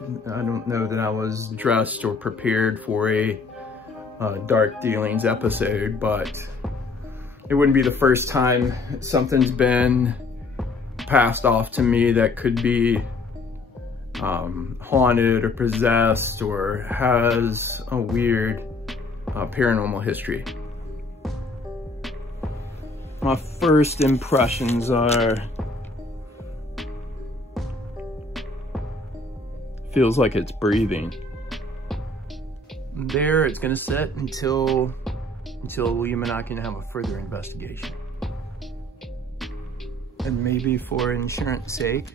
I don't know that I was dressed or prepared for a dark dealings episode, but it wouldn't be the first time something's been passed off to me that could be haunted or possessed or has a weird paranormal history. My first impressions are, feels like it's breathing. There, it's gonna sit until William and I can have a further investigation. And maybe for insurance sake,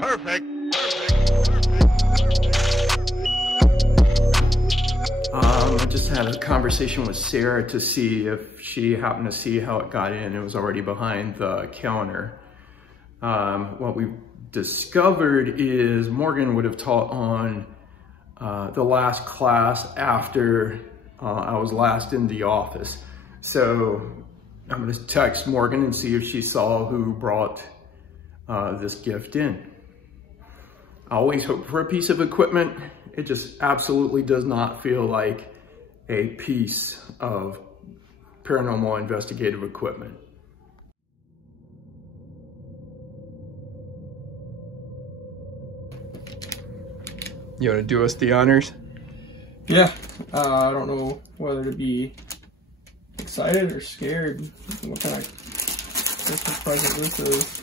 Perfect. I just had a conversation with Sarah to see if she happened to see how it got in. It was already behind the counter. What we discovered is Morgan would have taught on the last class after I was last in the office. So I'm gonna text Morgan and see if she saw who brought this gift in. I always hope for a piece of equipment. It just absolutely does not feel like a piece of paranormal investigative equipment. You want to do us the honors? Yeah, I don't know whether to be excited or scared. What kind of Christmas present this is?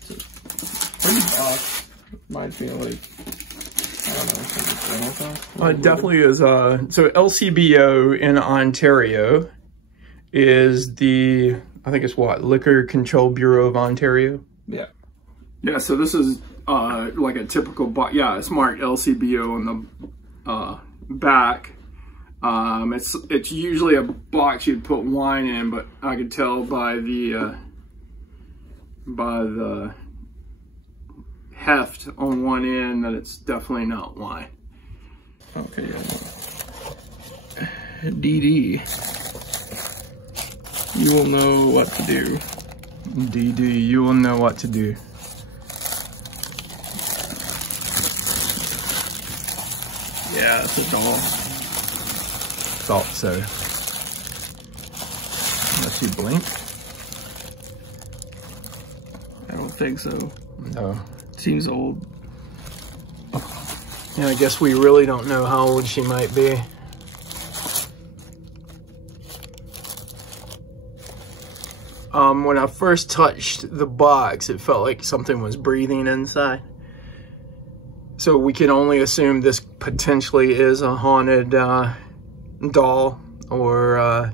It's a pretty box. Reminds me of, like, I don't know. It definitely is. So LCBO in Ontario is the, I think it's what, Liquor Control Bureau of Ontario? Yeah. Yeah, so this is like a typical box. Yeah, it's marked LCBO on the back. It's usually a box you'd put wine in, but I could tell by the heft on one end that it's definitely not wine. Okay, DD. You will know what to do. DD, you will know what to do. Yeah, it's a doll. Thought so. Unless you blink. I don't think so. No. Seems old. Yeah, I guess we really don't know how old she might be. When I first touched the box, it felt like something was breathing inside. So we can only assume this potentially is a haunted doll or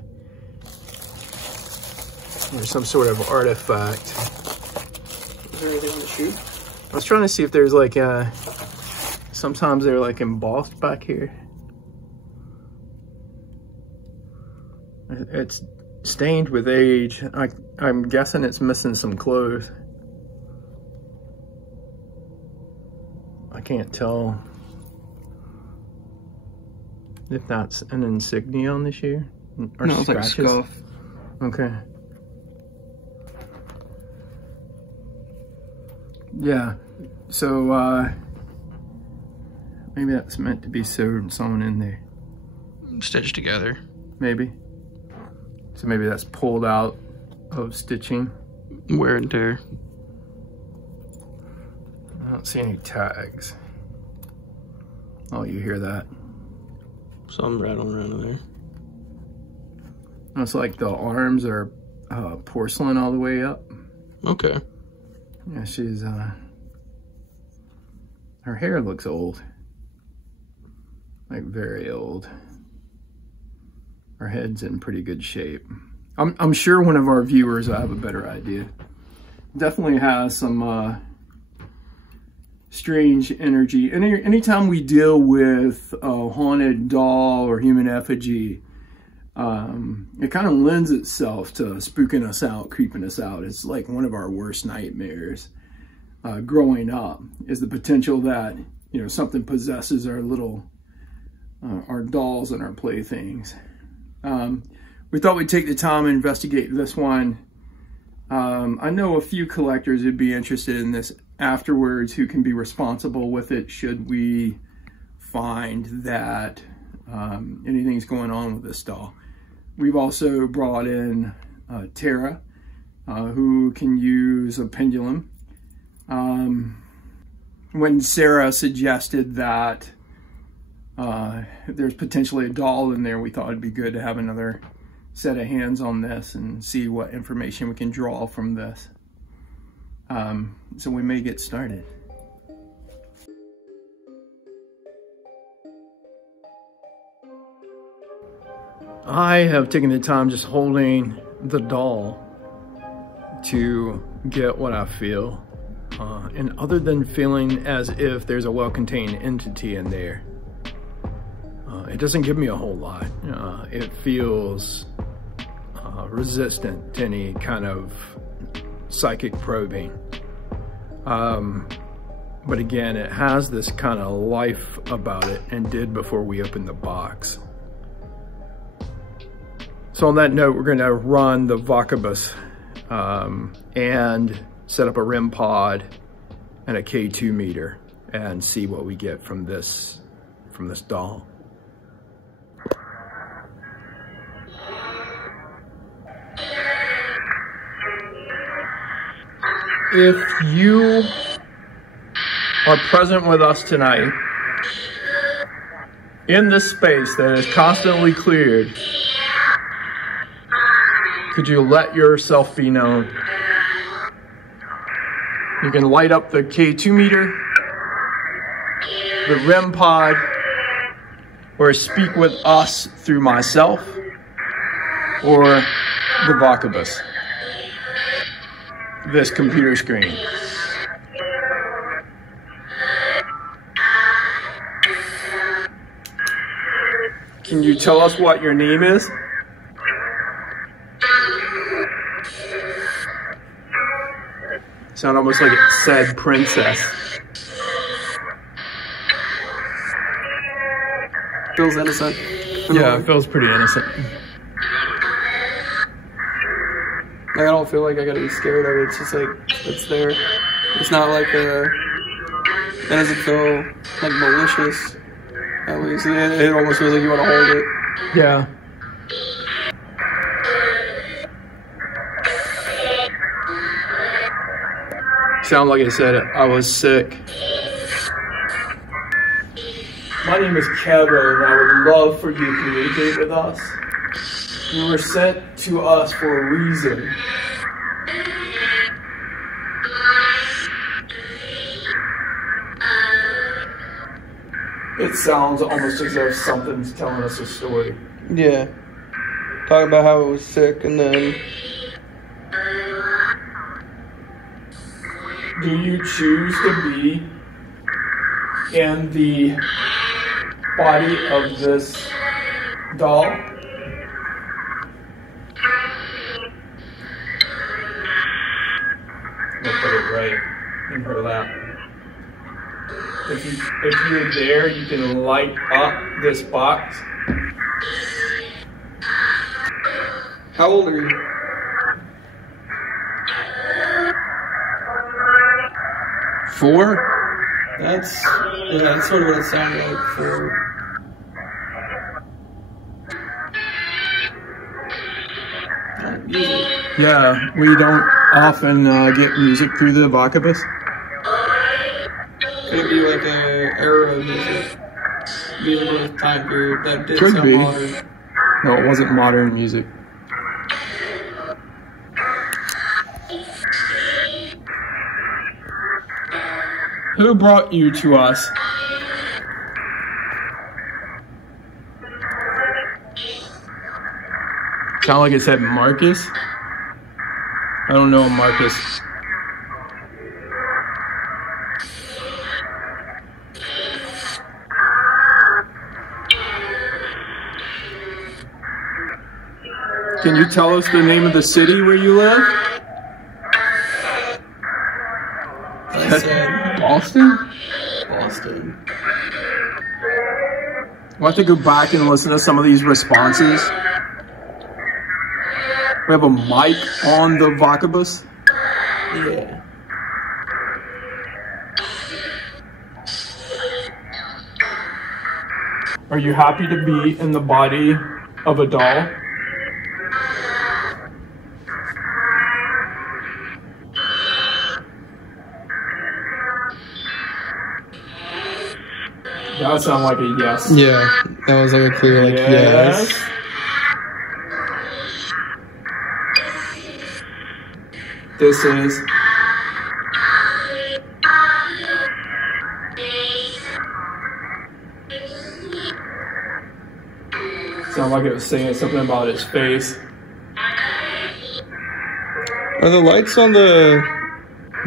some sort of artifact. Is there anything on the chute? I was trying to see if there's like sometimes they're like embossed back here. It's stained with age. I'm guessing it's missing some clothes. I can't tell if that's an insignia on the shoe or no, it's scratches. Like a scuff. Okay. Yeah, so maybe that's meant to be sewn in there. Stitched together. Maybe. So maybe that's pulled out of stitching. Wear and tear. I don't see any tags. Oh, you hear that? Some rattling around in there. It's like the arms are porcelain all the way up. Okay. Yeah, she's, her hair looks old. Like very old. Her head's in pretty good shape. I'm sure one of our viewers will have a better idea. Definitely has some strange energy. Anytime we deal with a haunted doll or human effigy, it kind of lends itself to spooking us out, creeping us out. It's like one of our worst nightmares growing up, is the potential that, you know, something possesses our little our dolls and our playthings. We thought we'd take the time and investigate this one. I know a few collectors who'd be interested in this afterwards who can be responsible with it should we find that anything's going on with this doll. We've also brought in Tera, who can use a pendulum. When Sarah suggested that there's potentially a doll in there, we thought it'd be good to have another set of hands on this and see what information we can draw from this. So we may get started. I have taken the time just holding the doll to get what I feel. And other than feeling as if there's a well-contained entity in there, it doesn't give me a whole lot. It feels resistant to any kind of psychic probing. But again, it has this kind of life about it, and did before we opened the box. So on that note, we're going to run the Vocibus and set up a REM pod and a K2 meter and see what we get from this doll. If you are present with us tonight in this space that is constantly cleared, could you let yourself be known? You can light up the K2 meter, the REM pod, or speak with us through myself or the Vocibus, this computer screen. Can you tell us what your name is? Sound almost like it said princess. Feels innocent. Yeah, it feels pretty innocent. Like, I don't feel like I gotta be scared of it. It's just like, it's there. It's not like it doesn't feel like malicious. At least it almost feels like you want to hold it. Yeah. Sound like I said I was sick. My name is Kevin, and I would love for you to communicate with us. You were sent to us for a reason. It sounds almost as if something's telling us a story. Yeah. Talk about how it was sick, and then... Do you choose to be in the body of this doll? We'll put it right in her lap. If you're there, you can light up this box. How old are you? 4? That's sort of what it sounded like for. Music. Yeah, we don't often get music through the Vocibus. Could it be like a era of music? Music with a time period that did Could sound be. modern. No, it wasn't modern music. Who brought you to us? Sound like it said Marcus? I don't know Marcus. Can you tell us the name of the city where you live? I said Boston? Boston. We'll have to go back and listen to some of these responses. We have a mic on the Vocibus. Yeah. Are you happy to be in the body of a doll? That would sound like a yes. Yeah, that was like a clear like yes. This is. Sound like it was saying something about his face. Are the lights on the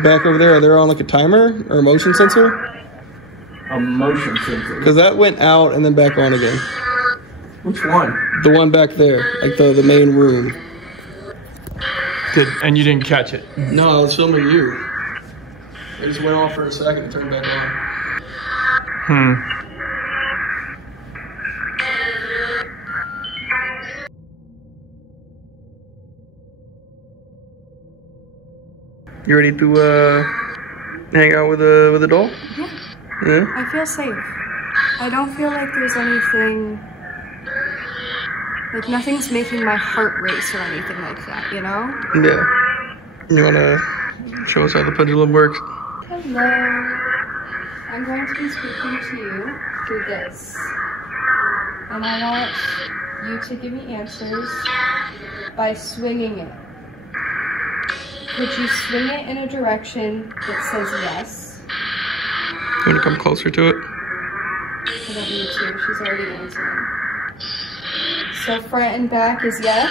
back over there, are they on like a timer or a motion sensor? A motion sensor. Because that went out and then back on again. Which one? The one back there, like the main room. And you didn't catch it? No, I was filming you. It just went off for a second and turned back on. You ready to hang out with a doll? Yeah. Yeah? I feel safe. I don't feel like there's anything, like nothing's making my heart race or anything like that, you know? Yeah. You wanna show us how the pendulum works? Hello. I'm going to be speaking to you through this. And I want you to give me answers by swinging it. Could you swing it in a direction that says yes? You wanna come closer to it? I don't need to, she's already answering. So front and back is yes?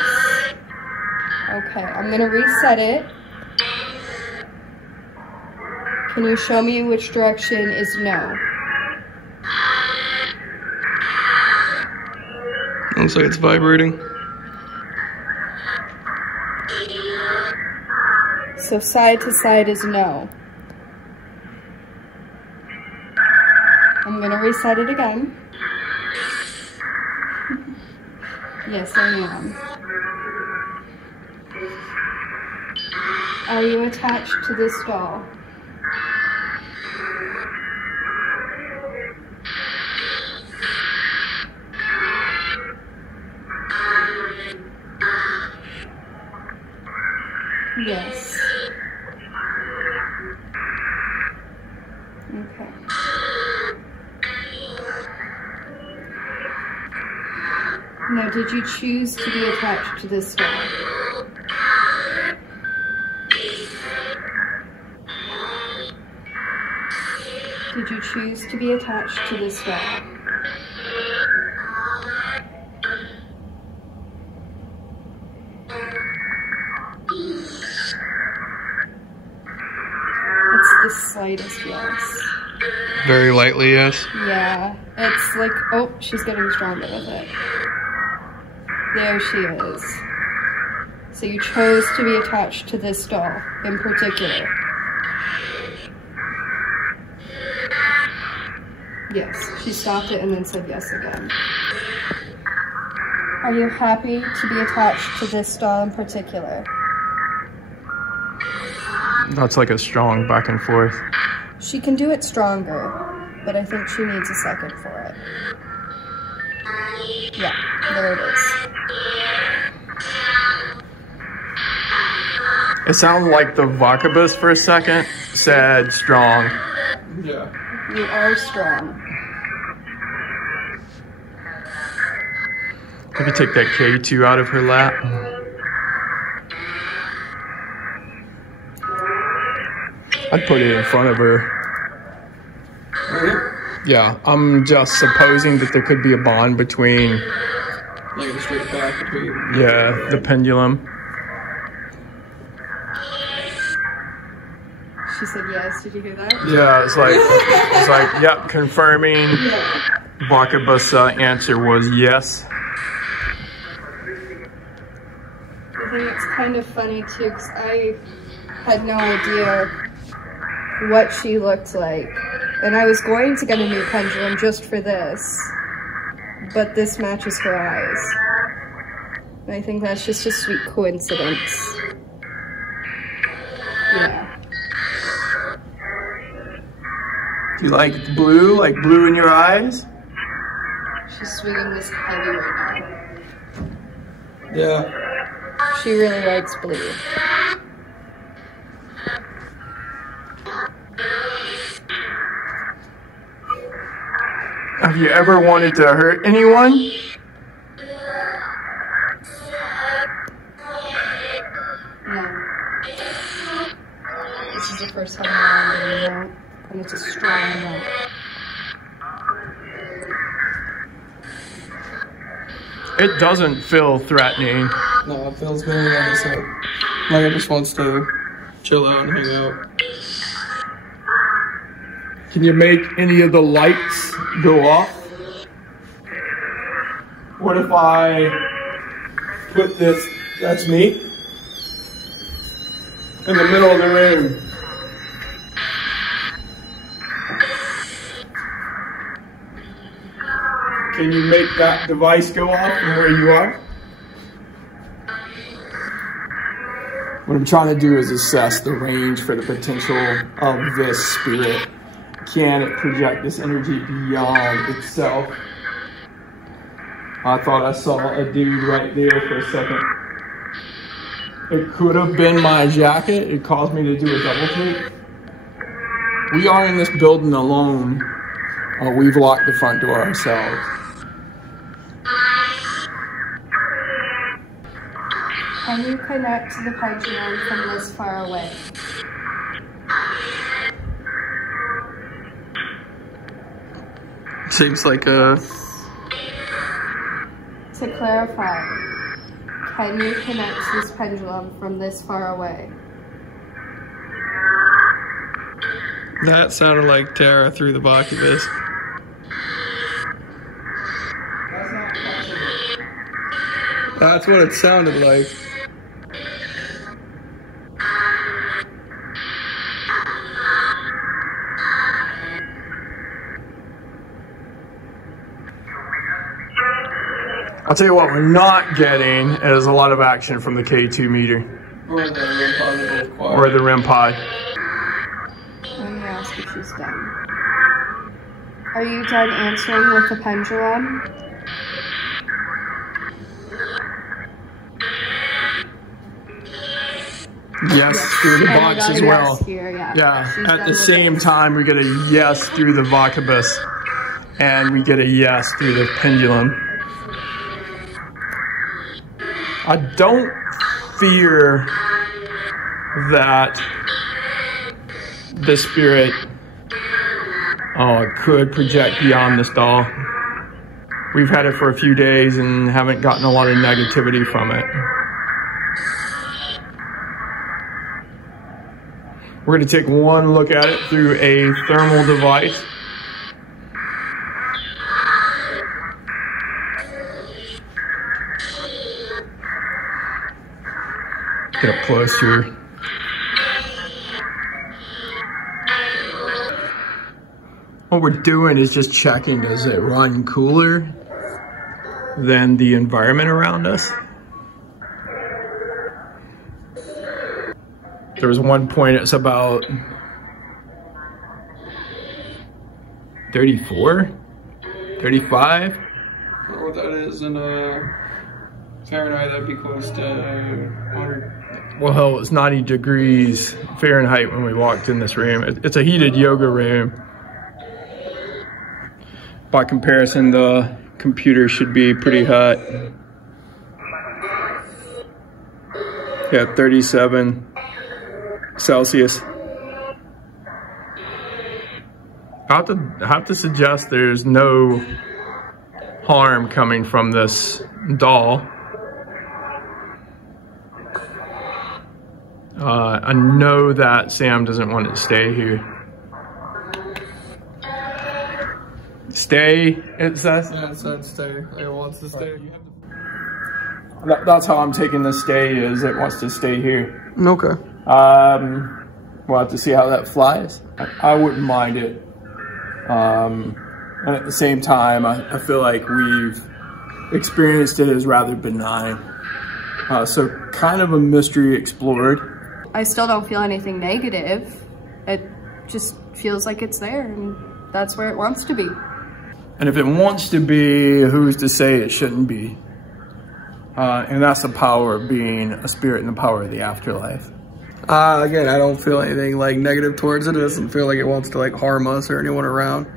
Okay, I'm gonna reset it. Can you show me which direction is no? Looks like it's vibrating. So side to side is no. I'm gonna reset it again. Yes, I am. Are you attached to this doll? Yes. Okay. Now, did you choose to be attached to this doll? Did you choose to be attached to this doll? It's the slightest yes. Very lightly, yes. Yeah, it's like, oh, she's getting stronger with it. There she is. So you chose to be attached to this doll in particular. Yes, she stopped it and then said yes again. Are you happy to be attached to this doll in particular? That's like a strong back and forth. She can do it stronger, but I think she needs a second for it. Yeah, there it is. It sounded like the Vocibus for a second said strong. Yeah. You are strong. I could take that K2 out of her lap. I'd put it in front of her. Yeah, I'm just supposing that there could be a bond between, Like a straight back between. yeah, the pendulum. She said yes. Did you hear that? Yeah, it's like, yep, confirming. Vocibus' answer was yes. I think it's kind of funny too, because I had no idea what she looked like. And I was going to get a new pendulum just for this. but this matches her eyes. And I think that's just a sweet coincidence. Yeah. Do you like blue? Like blue in your eyes? She's swinging this heavy right now. Yeah. She really likes blue. Have you ever wanted to hurt anyone? No. This is the first time I'm getting that, and it's a strong no. It doesn't feel threatening. No, it feels very innocent. Like it just wants to chill out and hang out. Can you make any of the lights go off? What if I put this, that's me, in the middle of the room? Can you make that device go off from where you are? What I'm trying to do is assess the range for the potential of this spirit. Can it project this energy beyond itself? I thought I saw a dude right there for a second. It could have been my jacket. It caused me to do a double take. We are in this building alone. We've locked the front door ourselves. Can you connect to the pendulum from this far away? Seems like a... To clarify, can you connect to this pendulum from this far away? That sounded like Tera through the Vocibus. That's what it sounded like. I'll tell you what we're not getting is a lot of action from the K2 meter. Or the REM pod. Or the REM pod. Let me ask if she's done. Are you done answering with the pendulum? Yes, through the And box we got as a well. yes here, yeah. Yeah, She's at done the with same it. time we get a yes through the Vocibus. And we get a yes through the pendulum. I don't fear that the spirit could project beyond this doll. We've had it for a few days and haven't gotten a lot of negativity from it. We're going to take one look at it through a thermal device. Get up closer. What we're doing is just checking, does it run cooler than the environment around us? There was one point it's about 34, 35. I don't know what that is in Fahrenheit. That'd be close to 100. Well, hell, it's 90 degrees Fahrenheit when we walked in this room. It's a heated yoga room. By comparison, the computer should be pretty hot. Yeah, 37 Celsius. I have to suggest there's no harm coming from this doll. I know that Sam doesn't want it to stay here. Stay, it says? Yeah, it said stay. It wants to stay. That's how I'm taking this stay, is it wants to stay here. Okay. We'll have to see how that flies. I wouldn't mind it And at the same time, I feel like we've experienced it as rather benign. So kind of a mystery explored. I still don't feel anything negative. It just feels like it's there, and that's where it wants to be. And if it wants to be, who's to say it shouldn't be? And that's the power of being a spirit and the power of the afterlife. Again, I don't feel anything like negative towards it. It doesn't feel like it wants to like harm us or anyone around.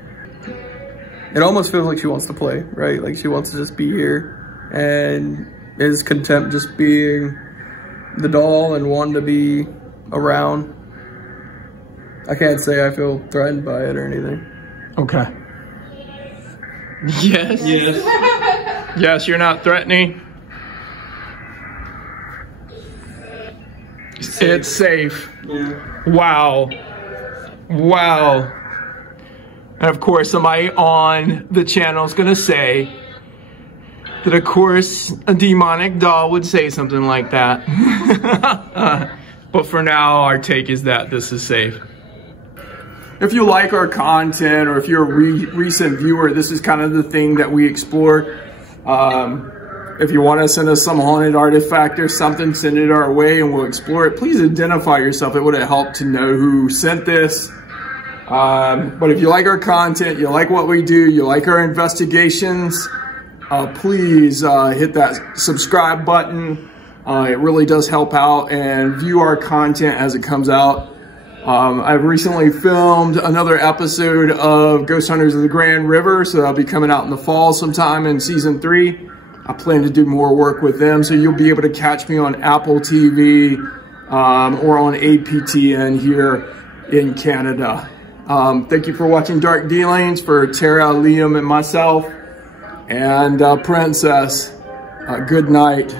It almost feels like she wants to play, right? Like she wants to just be here and is content just being the doll and wanting to be around. I can't say I feel threatened by it or anything. Okay. Yes. Yes. Yes, you're not threatening. It's safe. Yeah. Wow. Wow. And of course, somebody on the channel is going to say that, of course, a demonic doll would say something like that. But for now, our take is that this is safe. If you like our content, or if you're a recent viewer, this is kind of the thing that we explore. If you want to send us some haunted artifact or something, send it our way and we'll explore it. Please identify yourself. It would have helped to know who sent this. But if you like our content, you like what we do, you like our investigations, please hit that subscribe button. It really does help out, and view our content as it comes out. I've recently filmed another episode of Ghost Hunters of the Grand River, so that'll be coming out in the fall sometime in season 3. I plan to do more work with them, so you'll be able to catch me on Apple TV or on APTN here in Canada. Thank you for watching Dark Dealings. For Tera, Liam, and myself, and Princess, good night.